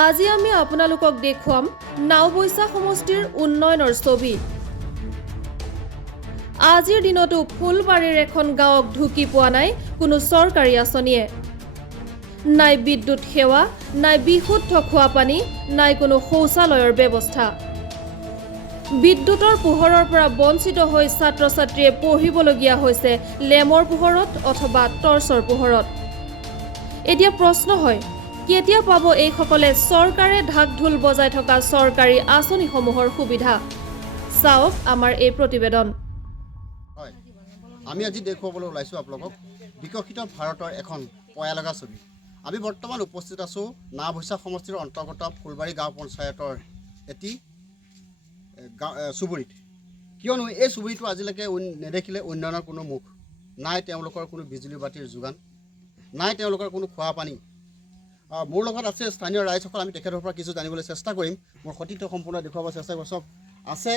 আজি আমি আপোনালোকক দেখুৱাম নাওবৈচা সমষ্টিৰ উন্নয়নৰ ছবি। আজিৰ দিনতো ফুলবাৰীৰ এখন গাঁৱক ঢুকি পোৱা নাই কোনো চৰকাৰী আঁচনিয়ে। নাই বিদ্যুৎ সেৱা, নাই বিশুদ্ধ খোৱা পানী, নাই কোনো শৌচালয়ৰ ব্যৱস্থা। বিদ্যুতৰ পোহৰৰ পৰা বঞ্চিত হৈ ছাত্ৰ ছাত্ৰীয়ে পঢ়িবলগীয়া হৈছে লেমৰ পোহৰত অথবা টৰ্চৰ পোহৰত। এতিয়া প্ৰশ্ন হয়, কেতিয়া পাব এইসকলে চৰকাৰে ঢাক ঢোল বজাই থকা চৰকাৰী আঁচনিসমূহৰ সুবিধা? চাওক আমাৰ এই প্ৰতিবেদন। আমি আজি দেখুৱাবলৈ ওলাইছোঁ আপোনালোকক বিকশিত ভাৰতৰ এখন পয়ালগা ছবি। আমি বৰ্তমান উপস্থিত আছোঁ নাওবৈচা সমষ্টিৰ অন্তৰ্গত ফুলবাৰী গাঁও পঞ্চায়তৰ এটি চুবুৰীত। কিয়নো এই চুবুৰীটো আজিলৈকে নেদেখিলে উন্নয়নৰ কোনো মুখ নাই, তেওঁলোকৰ কোনো বিজুলী বাতিৰ যোগান নাই, তেওঁলোকৰ কোনো খোৱা পানী। মোৰ লগত আছে স্থানীয় ৰাইজসকল, আমি তেখেতৰ পৰা কিছু জানিবলৈ চেষ্টা কৰিম। মোৰ সতীৰ্থ সম্পূৰ্ণ দেখুৱাব চেষ্টা কৰিছোঁ। আছে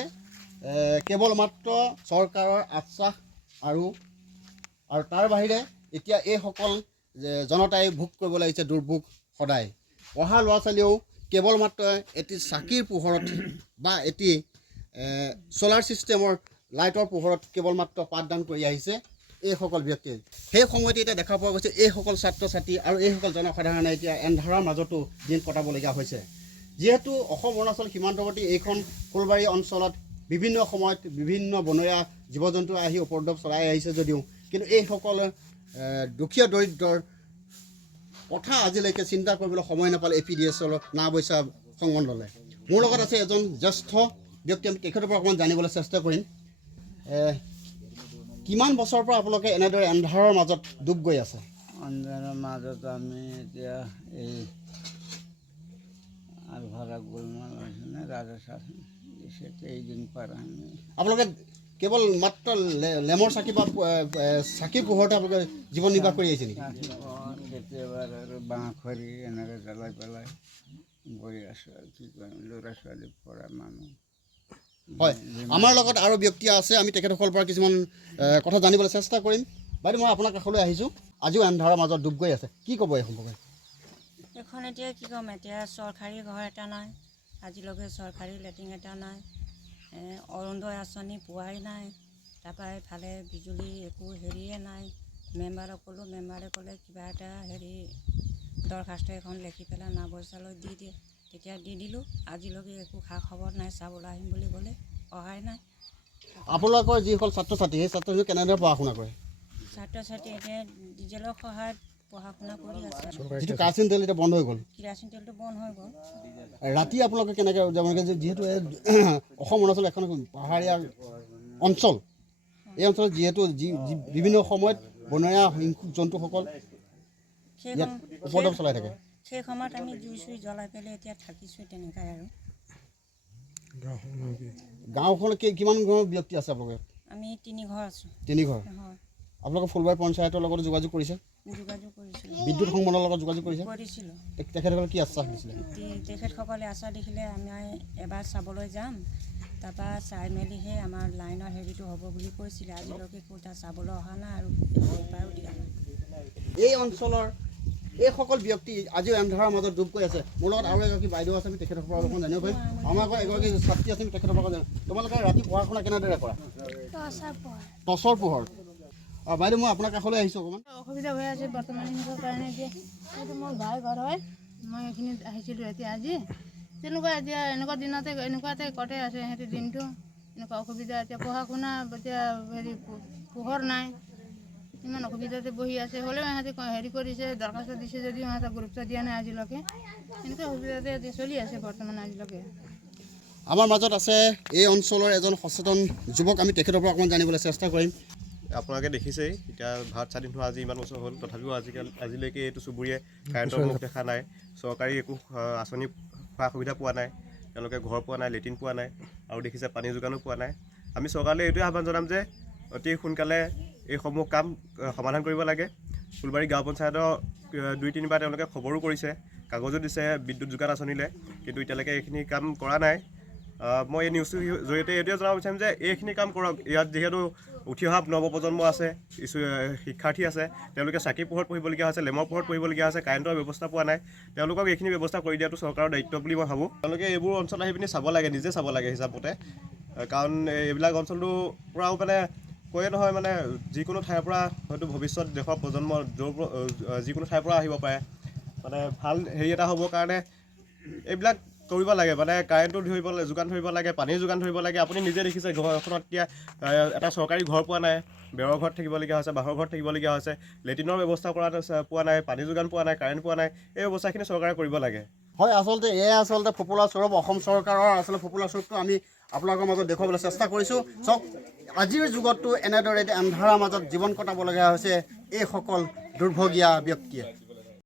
কেৱল মাত্ৰ চৰকাৰৰ আশ্বাস আৰু তাৰ বাহিৰে এতিয়া এইসকল জনতাই ভোগ কৰিব লাগিছে দুৰ্ভোগ সদায়। পঢ়া ল'ৰা ছোৱালীয়েও কেৱল মাত্ৰ এটি চাকিৰ পোহৰত বা এটি ছ'লাৰ ছিষ্টেমৰ লাইটৰ পোহৰত কেৱল মাত্ৰ পাঠদান কৰি আহিছে এইসকল ব্যক্তিয়ে। সেই সময়তে এতিয়া দেখা পোৱা গৈছে এইসকল ছাত্ৰ ছাত্ৰী আৰু এইসকল জনসাধাৰণে এতিয়া এন্ধাৰৰ মাজতো দিন কটাবলগীয়া হৈছে। যিহেতু অসম অৰুণাচল সীমান্তৱৰ্তী এইখন ফুলবাৰী অঞ্চলত বিভিন্ন সময়ত বিভিন্ন বনৰীয়া জীৱ জন্তু আহি উপদ্ৰৱ চলাই আহিছে যদিও কিন্তু এইসকল দুখীয়া দৰিদ্ৰৰ কথা আজিলৈকে চিন্তা কৰিবলৈ সময় নাপালে APDSৰ নাওবৈচা সংমণ্ডলে। মোৰ লগত আছে এজন জ্যেষ্ঠ ব্যক্তি, আমি তেখেতৰ পৰা অকণমান জানিবলৈ চেষ্টা কৰিম। কিমান বছৰৰ পৰা আপোনালোকে এনেদৰে এন্ধাৰৰ মাজত ডুব গৈ আছে? অন্ধাৰৰ মাজত আমি এতিয়া এই আলভাৰা গোলমাল আছেনে ৰাজশাসন এইদিন পৰা আমি আপোনালোকে কেৱল মাত্ৰ লেমৰ চাকি বা চাকিৰ পোহৰতে আপোনালোকে জীৱন নিৰ্বাহ কৰি আহিছে নেকি? কেতিয়াবা আৰু বাঁহ খৰি এনেকৈ জ্বলাই পেলাই গৈ আছোঁ আৰু কি কৰিম, ল'ৰা ছোৱালী পঢ়া মানুহ। হয়, আমাৰ লগত আৰু ব্যক্তি আছে, আমি তেখেতসকলৰ পৰা কিছুমান কথা জানিবলৈ চেষ্টা কৰিম। বাইদেউ, মই আপোনাৰ কাষলৈ আহিছোঁ। আজিও এন্ধাৰৰ মাজত ডুব গৈ আছে, কি ক'ব এই সম্পৰ্কে? এখন এতিয়া কি ক'ম, এতিয়া চৰকাৰী ঘৰ এটা নাই, আজিলৈকে চৰকাৰী লেট্ৰিন এটা নাই, অৰুণোদয় আঁচনি পোৱাই নাই, তাৰপৰা এইফালে বিজুলী একো হেৰিয়ে নাই। মেম্বাৰক ক'লোঁ, মেম্বাৰে ক'লে কিবা এটা দৰখাস্ত এখন লিখি পেলাই নাওবৈচালৈ দি দিয়ে। তেতিয়া দি দিলোঁ, আজিলৈকে একো খা খবৰ নাই। চাবলৈ আহিম বুলি ক'লে, অহাই নাই। আপোনালোকৰ যিসকল ছাত্ৰ ছাত্ৰী, সেই ছাত্ৰ ছাত্ৰী কেনেদৰে পঢ়া শুনা কৰে? ছাত্ৰ ছাত্ৰী এতিয়া ডিজেলৰ সহায়ত পঢ়া শুনা কৰি আছে। যিটো কেৰাচিন তেল এতিয়া বন্ধ হৈ গ'ল, কেৰাচিন তেলটো বন্ধ হৈ গ'ল। ৰাতি আপোনালোকে কেনেকৈ যিহেতু অসম অৰুণাচল এখন পাহাৰীয়া অঞ্চল, এই অঞ্চলত যিহেতু বিভিন্ন সময়ত বনৰীয়া হিংসুক জন্তুসকল ইয়াত উপদ্ৰৱ চলাই থাকে, সেই সময়ত আমি জুই চুই জ্বলাই পেলাই এতিয়া থাকিছোঁ তেনেকুৱাই আৰু। গাঁওখনত কিমান ঘৰ ব্যক্তি আছে আপোনালোকে? আমি 3 ঘৰ আছোঁ। 3 ঘৰ। হয়, আপোনালোকে ফুলবাৰী পঞ্চায়তৰ লগত যোগাযোগ কৰিছে? যোগাযোগ কৰিছিলোঁ। বিদ্যুৎ সংমণ্ডলৰ লগত যোগাযোগ কৰিছে? কৰিছিলোঁ। তেখেতসকলে কি আশ্বাস দিছিলে? তেখেতসকলে আশা দেখিলে আমি এবাৰ চাবলৈ যাম, তাৰপৰা চাই মেলিহে আমাৰ লাইনৰ হেৰিটো হ'ব বুলি কৈছিলে। আজিলৈকে কোটা চাবলৈ অহা নাই আৰু উপায়ো দিয়া নাই। এই অঞ্চলৰ এইসকল ব্যক্তি আজিও এন্ধাৰৰ মাজত ডুব গৈ আছে। মোৰ লগত আৰু এগৰাকী বাইদেউ আছে, আমি তেখেতৰ পৰা অলপমান জানিব পাৰিম। আমাৰ আকৌ এগৰাকী ছাত্ৰী আছে, আমি তেখেতৰ পৰা জানিম। তোমালোকে ৰাতি পঢ়া শুনা কেনেদৰে কৰা? টৰ্চৰ পোহৰ। বাইদেউ, মই আপোনাৰ কাষলৈ আহিছোঁ অকণমান। অসুবিধা হৈ আছে বৰ্তমান এনেকুৱা কাৰণে। এতিয়া এইটো মোৰ ভাই ঘৰ হয়, মই এইখিনিত আহিছিলোঁ এতিয়া আজি। তেনেকুৱা এতিয়া এনেকুৱা দিনতে এনেকুৱাতে কটাই আছে সিহঁতে দিনটো, এনেকুৱা অসুবিধা। এতিয়া পঢ়া শুনা এতিয়া পোহৰ নাই, ইমান অসুবিধাতে বহি আছে। হ'লেও সিহঁতে কৰিছে, দৰখাস্ত দিছে যদিও সিহঁতক গুৰুত্ব দিয়া নাই আজিলৈকে। এনেকুৱা অসুবিধাতে এতিয়া চলি আছে বৰ্তমান আজিলৈকে। আমাৰ মাজত আছে এই অঞ্চলৰ এজন সচেতন যুৱক, আমি তেখেতৰ পৰা অকণমান জানিবলৈ চেষ্টা কৰিম। আপোনালোকে দেখিছেই, এতিয়া ভাৰত স্বাধীন হোৱা আজি ইমান বছৰ হ'ল, তথাপিও আজিলৈকে এইটো চুবুৰীয়ে কাৰেণ্টৰ মুখ দেখা নাই, চৰকাৰী একো আঁচনি সা সুবিধা পোৱা নাই, তেওঁলোকে ঘৰ পোৱা নাই, লেট্ৰিন পোৱা নাই, আৰু দেখিছে পানী যোগানো পোৱা নাই। আমি চৰকাৰলৈ এইটোৱে আহ্বান জনাম যে অতি সোনকালে এইসমূহ কাম সমাধান কৰিব লাগে। ফুলবাৰী গাঁও পঞ্চায়তৰ 2-3 বাৰ তেওঁলোকে খবৰো কৰিছে, কাগজো দিছে বিদ্যুৎ যোগান আঁচনিলৈ, কিন্তু এতিয়ালৈকে এইখিনি কাম কৰা নাই। মই এই নিউজটোৰ জৰিয়তে এইটোৱে জনাব বিচাৰিম যে এইখিনি কাম কৰক। ইয়াত যিহেতু উঠি অহা নৱপ্ৰজন্ম আছে, শিক্ষাৰ্থী আছে, তেওঁলোকে চাকিৰ পোহৰত পঢ়িবলগীয়া হৈছে, লেমৰ পোহৰত পঢ়িবলগীয়া হৈছে, কাৰেণ্টৰ ব্যৱস্থা পোৱা নাই। তেওঁলোকক এইখিনি ব্যৱস্থা কৰি দিয়াটো চৰকাৰৰ দায়িত্ব বুলি মই ভাবোঁ। তেওঁলোকে এইবোৰ অঞ্চল আহি পিনি চাব লাগে, নিজে চাব লাগে হিচাপতে, কাৰণ এইবিলাক অঞ্চলটো পৰাও মানে কৈয়ে নহয় মানে যিকোনো ঠাইৰ পৰা হয়তো ভৱিষ্যত দেশৰ প্ৰজন্ম যিকোনো ঠাইৰ পৰা আহিব পাৰে, মানে ভাল হেৰি এটা হ'বৰ কাৰণে এইবিলাক কৰিব লাগে। মানে কাৰেণ্টটো যোগান ধৰিব লাগে, পানীৰ যোগান ধৰিব লাগে। আপুনি নিজে দেখিছে ঘৰ এখনত এতিয়া এটা চৰকাৰী ঘৰ পোৱা নাই, বেৰৰ ঘৰত থাকিবলগীয়া হৈছে, বাঁহৰ ঘৰত থাকিবলগীয়া হৈছে, লেট্ৰিনৰ ব্যৱস্থা পোৱা নাই, পানী যোগান পোৱা নাই, কাৰেণ্ট পোৱা নাই। এই ব্যৱস্থাখিনি চৰকাৰে কৰিব লাগে। হয়, আচলতে এয়া আচলতে ফপোলা স্বৰূপ, অসম চৰকাৰৰ আচলতে ফপোলা স্বৰূপটো আমি আপোনালোকৰ মাজত দেখুৱাবলৈ চেষ্টা কৰিছোঁ। চাওক, আজিৰ যুগতো এনেদৰে আন্ধাৰৰ মাজত জীৱন কটাবলগীয়া হৈছে এইসকল দুৰ্ভগীয়া ব্যক্তিয়ে।